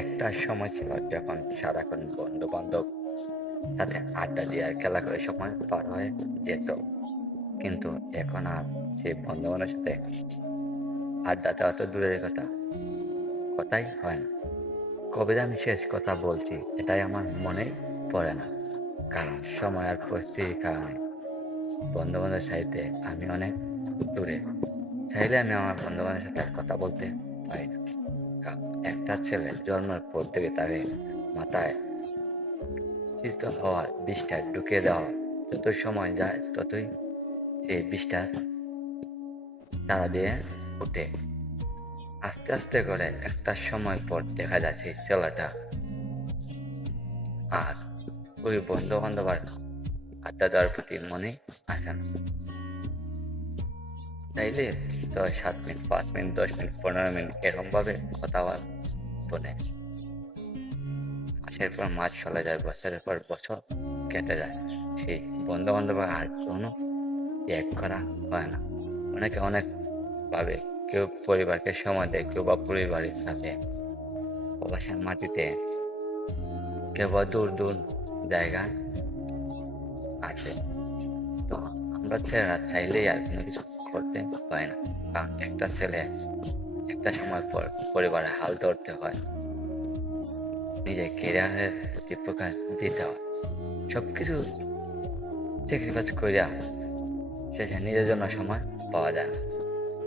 একটা সময় ছিল যখন সারাক্ষণ বন্ধু বান্ধব সাথে আড্ডা দিয়ে আর খেলা করে সময় পার হয়ে যেত। কিন্তু এখন আর সেই বন্ধু বান্ধবের সাথে আড্ডা দেওয়া তো দূরের কথা, কথাই হয় না। কবে যে আমি শেষ কথা বলছি এটাই আমার মনে পড়ে না, কারণ সময় আর পরিস্থিতির কারণে বন্ধু বান্ধবের সাথে আমি অনেক দূরে। চাইলে আমি আমার বন্ধু বান্ধবের সাথে আর কথা বলতে পারি না। একটা ছেলে জন্মের পর থেকে তাকে মাথায় শিষ্ট হওয়ার বিষটা ঢুকিয়ে দেওয়া, যতই সময় যায় ততই সেই বিষটা তারা দিয়ে উঠে। আস্তে আস্তে করে একটা সময় পর দেখা যায় সেই ছেলেটা আর ওই বন্ধু বান্ধব আর আড্ডা দেওয়ার প্রতি মনে আসে না। তাইলে 7 মিনিট, 5 মিনিট, 10 মিনিট, 15 মিনিট এরকম ভাবে কথা বলে মাসের পর মাস চলে যায়, বছরের পর বছর কেটে যায়। সেই বন্ধু বান্ধব আর কোনো এক করা হয় না। অনেকে অনেক ভাবে, কেউ পরিবারকে সময় দেয়, কেউ বা পরিবারের সাথে প্রবাসের মাটিতে, কেউ বা দূর দূর জায়গায় আছে। তো আমরা ছেলেরা চাইলেই আর কোনো কিছু করতে পারি না, কারণ একটা ছেলে একটা সময় পর পরিবারের হাল ধরতে হয়, নিজের কেরিয়ারের প্রতি প্রকাশ দিতে হয়, সবকিছু স্যাক্রিফাইস করিয়া শেষে নিজের জন্য সময় পাওয়া যায় না।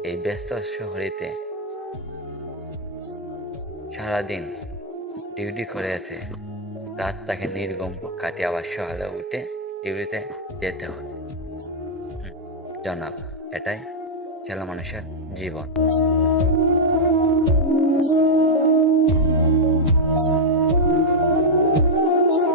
এই ব্যস্ত শহরেতে সারাদিন ডিউটি করে আছে, রাত তাকে নির্গম কাটিয়ে আবার সকালে উঠে ডিউটিতে যেতে হয়। জনাব, এটাই ছেলে মানুষের জীবন।